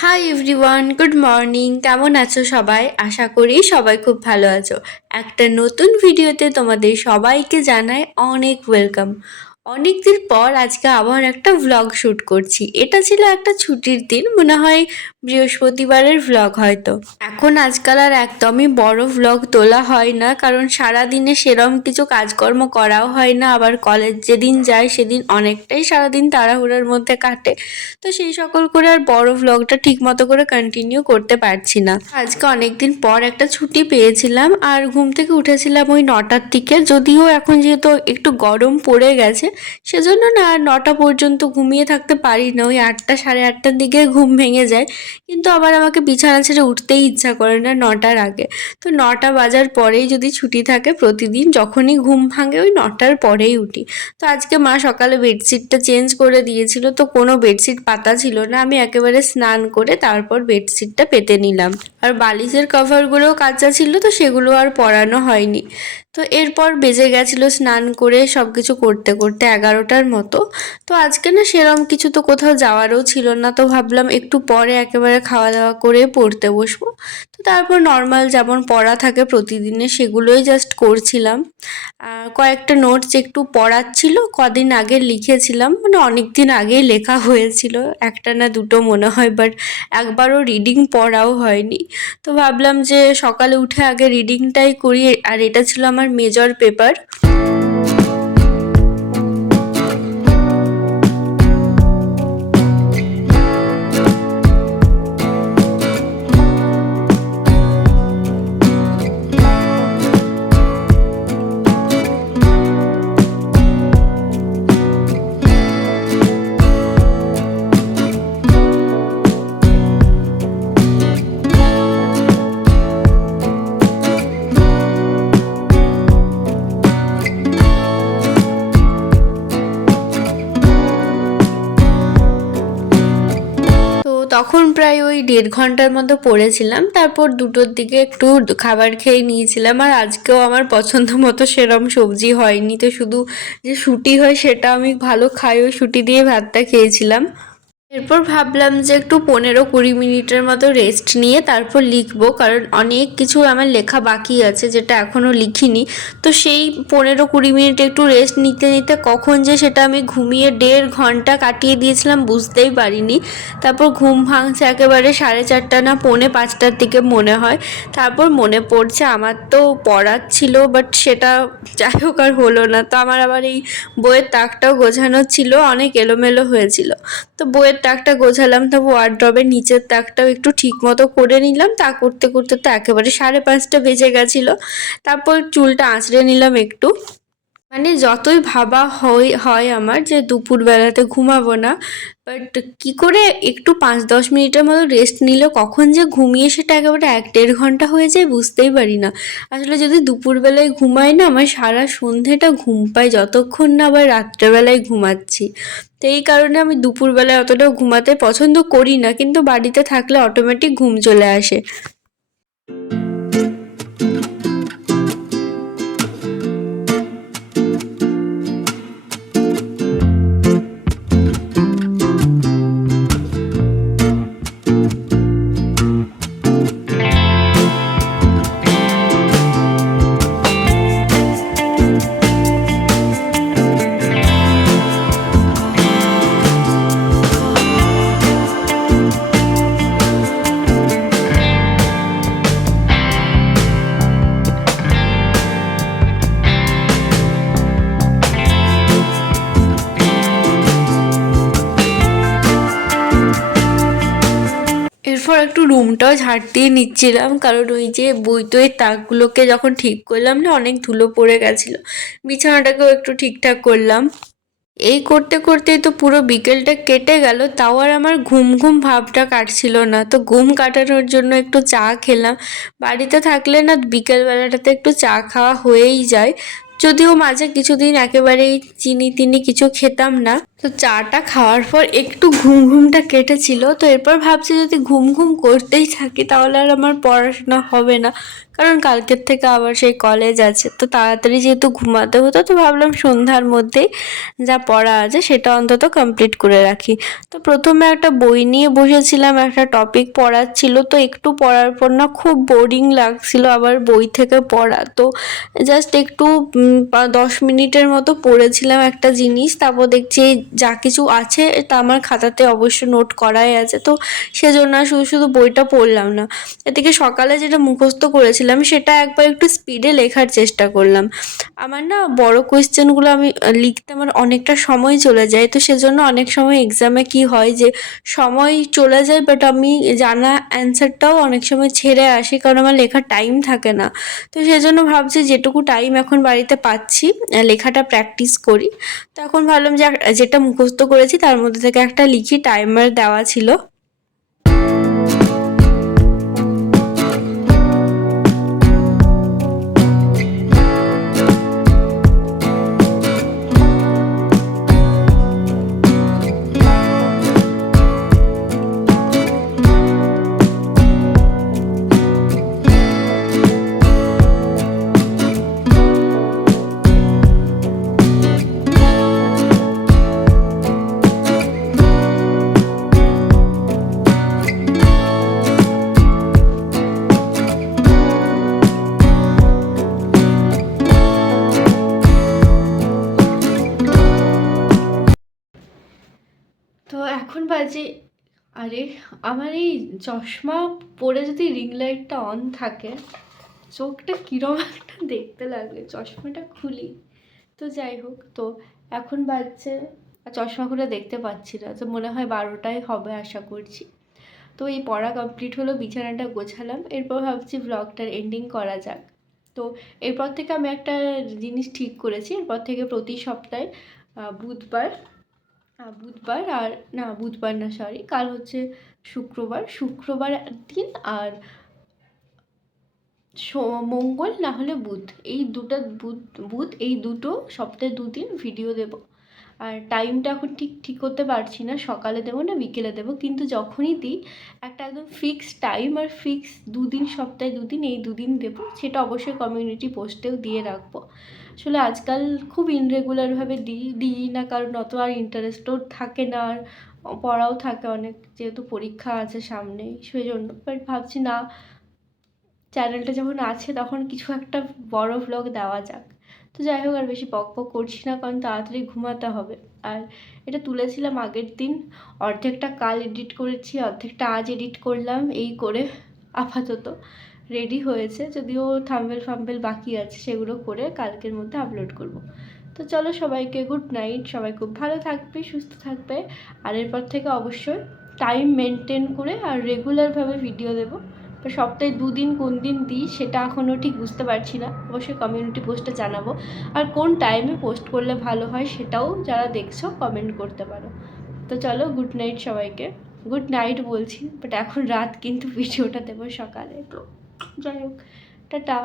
Hi everyone, good morning. কেমন আছো সবাই? আশা করি সবাই খুব ভালো আছো। একটা নতুন ভিডিওতে তোমাদের সবাইকে জানাই অনেক ওয়েলকাম। অনেকদিন পর আজকে আবার একটা ভ্লগ শ্যুট করছি। এটা ছিল একটা ছুটির দিন, মনে হয় বৃহস্পতিবারের ভ্লগ হয়তো। এখন আজকাল আর একদমই বড় ভ্লগ তোলা হয় না, কারণ সারাদিনে সেরম কিছু কাজকর্ম করাও হয় না। আবার কলেজ যেদিন যাই সেদিন অনেকটাই সারাদিন তাড়াহুড়োর মধ্যে কাটে, তো সেই সকল করে আর বড় ভ্লগটা ঠিক মতো করে কন্টিনিউ করতে পারছি না। আজকে অনেকদিন পর একটা ছুটি পেয়েছিলাম আর ঘুম থেকে উঠেছিলাম ওই 9টার দিকে। যদিও এখন যেহেতু একটু গরম পড়ে গেছে সেজন্য না আর 9টা পর্যন্ত ঘুমিয়ে থাকতে পারি না, ওই 8টা সাড়ে 8টার দিকে ঘুম ভেঙে যায়। কিন্তু আবার আমাকে বিছানা ছেড়ে উঠতেই ইচ্ছা করে না 9টার আগে। তো 9টা বাজার পরেই যদি ছুটি থাকে, প্রতিদিন যখনই ঘুম ভাঙে ওই 9টার পরেই উঠি। তো আজকে মা সকালে বেডশিটটা চেঞ্জ করে দিয়েছিল, তো কোনো বেডশিট পাতা ছিল না। আমি একেবারে স্নান করে তারপর বেডশিটটা পেতে নিলাম। আর বালিশের কভারগুলোও কাঁচা ছিল, তো সেগুলো আর পরানো হয়নি। তো এরপর বেজে গেছিলো স্নান করে সব কিছু করতে করতে 11টার মতো। তো আজকে না সেরম কিছু তো কোথাও যাওয়ারও ছিল না, তো ভাবলাম একটু পরে একেবারে খাওয়া দাওয়া করে পড়তে বসবো। তো তারপর নর্মাল যেমন পড়া থাকে প্রতিদিনের সেগুলোই জাস্ট করছিলাম। কয়েকটা নোটস একটু পড়ার ছিল, কদিন আগে লিখেছিলাম, মানে অনেক দিন আগেই লেখা হয়েছিল, একটা না দুটো মনে হয়, বাট একবারও রিডিং পড়াও হয়নি। তো ভাবলাম যে সকালে উঠে আগে রিডিংটাই করি, আর এটা ছিল আমার মেজর পেপার। তো তখন প্রায় ওই 1.5 ঘন্টার মতো পড়েছিলাম। তারপর 2টোর দিকে একটু খাবার খেয়ে নিয়েছিলাম। আর আজকেও আমার পছন্দ মতো সেরম সবজি হয়নি, তো শুধু যে শুটি হয় সেটা আমি ভালো খাই, ওই শুটি দিয়ে ভাতটা খেয়েছিলাম। এরপর ভাবলাম যে একটু 15-20 মিনিটের মতো রেস্ট নিয়ে তারপর লিখবো, কারণ অনেক কিছু আমার লেখা বাকি আছে যেটা এখনও লিখিনি। তো সেই 15-20 মিনিট একটু রেস্ট নিতে নিতে কখন যে সেটা আমি ঘুমিয়ে 1.5 ঘন্টা কাটিয়ে দিয়েছিলাম বুঝতেই পারিনি। তারপর ঘুম ভাঙছে একেবারে 4:30 না 4:45টার দিকে মনে হয়। তারপর মনে পড়ছে আমার তো পড়ার ছিল, বাট সেটা যাই হোক আর হলো না। তো আমার আবার এই বইয়ের তাকটাও গোছানো ছিল, অনেক এলোমেলো হয়েছিল। তো বইয়ের তাকটা গোছালাম, তো ওয়ার্ড্রবের নিচের তাকটাও একটু ঠিক মতো করে নিলাম। তা করতে করতে তো একেবারে 5:30টা বেজে গেছিলো। তারপর চুলটা আঁচড়ে নিলাম একটু। মানে যতই ভাবা হয় আমার যে দুপুরবেলাতে ঘুমাবো না, বাট কি করে একটু 5-10 মিনিটের মতো রেস্ট নিলে কখন যে ঘুমিয়ে সেটা একেবারে 1-1.5 ঘন্টা হয়ে যায় বুঝতেই পারি না। আসলে যদি দুপুরবেলায় ঘুমাই না, আমার সারা সন্ধেটা ঘুম পায় যতক্ষণ না আবার রাত্রেবেলায় ঘুমাচ্ছি। তো এই কারণে আমি দুপুরবেলায় অতটাও ঘুমাতে পছন্দ করি না, কিন্তু বাড়িতে থাকলে অটোমেটিক ঘুম চলে আসে। এরপর একটু রুমটাও ঝাড় দিয়ে নিচ্ছিলাম, কারণ ওই যে বইয়ের তাকগুলোকে যখন ঠিক করলাম না অনেক ধুলো পড়ে গেছিলো। বিছানাটাকেও একটু ঠিকঠাক করলাম। এই করতে করতেই তো পুরো বিকেলটা কেটে গেল, তাও আর আমার ঘুম ঘুম ভাবটা কাটছিল না। তো ঘুম কাটানোর জন্য একটু চা খেলাম। বাড়িতে থাকলে না বিকেলবেলাটাতে একটু চা খাওয়া হয়েই যায়, যদিও মাঝে কিছুদিন একেবারেই চিনি কিছু খেতাম না। তো চাটা খাওয়ার পর একটু ঘুমটা কেটেছিল, তো এরপর ভাবছি যদি ঘুম করতেই থাকি তাহলে আর আমার পড়াশোনা হবে না, কারণ কালকের থেকে আবার সেই কলেজ আছে। তো তাড়াতাড়ি যেহেতু ঘুমাতে হতো, তো ভাবলাম সন্ধ্যার মধ্যেই যা পড়া আছে সেটা অন্তত কমপ্লিট করে রাখি। তো প্রথমে একটা বই নিয়ে বসেছিলাম, একটা টপিক পড়ার ছিল, তো একটু পড়ার পর না খুব বোরিং লাগছিল আবার বই থেকে পড়া। তো জাস্ট একটু 10 মিনিটের মতো পড়েছিলাম একটা জিনিস, তারপর দেখছি যা কিছু আছে তা আমার খাতাতে অবশ্য নোট করাই আছে, তো সেজন্য শুধু শুধু বইটা পড়লাম না। এদিকে সকালে যেটা মুখস্থ করেছিলাম সেটা একবার একটু স্পিডে লেখার চেষ্টা করলাম। আমার না বড় কোয়েশ্চেনগুলো আমি লিখতে আমার অনেকটা সময় চলে যায়, তো সেজন্য অনেক সময় এক্সামে কি হয় যে সময় চলে যায়, বাট আমি জানা অ্যান্সারটাও অনেক সময় ছেড়ে আসি, কারণ আমার লেখার টাইম থাকে না। তো সেজন্য ভাবছি যেটুকু টাইম এখন বাড়িতে পাচ্ছি লেখাটা প্র্যাকটিস করি। তো এখন ভাবলাম যে যেটা মুখস্থ করেছি তার মধ্যে থেকে একটা লিখি, টাইমার দেওয়া ছিল। তো এখন বাজে, আরে আমার এই চশমা পরে যদি রিং লাইটটা অন থাকে চোখটা কীরকম একটা দেখতে লাগে, চশমাটা খুলি। তো যাই হোক, তো এখন বাজছে, চশমা খুলে দেখতে পাচ্ছি না, তো মনে হয় 12টাই হবে আশা করছি। তো এই পড়া কমপ্লিট হলো, বিছানাটা গোছালাম, এরপর ভাবছি ব্লগটার এন্ডিং করা যাক। তো এরপর থেকে আমি একটা জিনিস ঠিক করেছি, এরপর থেকে প্রতি সপ্তাহে বুধবার বুধবার আর না, বুধবার না সরি, কাল হচ্ছে শুক্রবার দিন আর মঙ্গল না হলে বুধ, এই দুটো বুধ এই দুটো সপ্তাহে 2 দিন ভিডিও দেব। আর টাইমটা এখন ঠিক করতে পারছি না, সকালে দেবো না বিকেলে দেবো, কিন্তু যখনই দিই একটা একদম ফিক্সড টাইম আর ফিক্স 2 দিন, সপ্তাহে 2 দিন, এই 2 দিন দেবো। সেটা অবশ্যই কমিউনিটি পোস্টেও দিয়ে রাখবো। আসলে আজকাল খুব ইনরেগুলারভাবে দিই না, কারণ অত আর ইন্টারেস্টও থাকে না, আর পড়াও থাকে অনেক, যেহেতু পরীক্ষা আছে সামনেই সেই জন্য। বাট ভাবছি না, চ্যানেলটা যখন আছে তখন কিছু একটা বড় ভ্লগ দেওয়া যাক। তো যাই হোক, আর বেশি বক করছি না, কারণ তাড়াতাড়ি ঘুমাতে হবে। আর এটা তুলেছিলাম আগের দিন, অর্ধেকটা কাল এডিট করেছি, অর্ধেকটা আজ এডিট করলাম, এই করে আপাতত রেডি হয়েছে, যদিও থাম্বনেল বাকি আছে, সেগুলো করে কালকের মধ্যে আপলোড করব। তো চলো, সবাইকে গুড নাইট, সবাই খুব ভালো থাকবে, সুস্থ থাকবে। আর এরপর থেকে অবশ্যই টাইম মেনটেন করে আর রেগুলারভাবে ভিডিও দেবো। তো সপ্তাহে 2 দিন কোন দিন দিই সেটা এখনও ঠিক বুঝতে পারছি না, অবশ্যই কমিউনিটি পোস্টে জানাবো। আর কোন টাইমে পোস্ট করলে ভালো হয় সেটাও যারা দেখছো কমেন্ট করতে পারো। তো চলো, গুড নাইট সবাইকে। গুড নাইট বলছি, বাট এখন রাত, কিন্তু ভিডিওটা দেবো সকালে। তো যাই হোক, টাটা।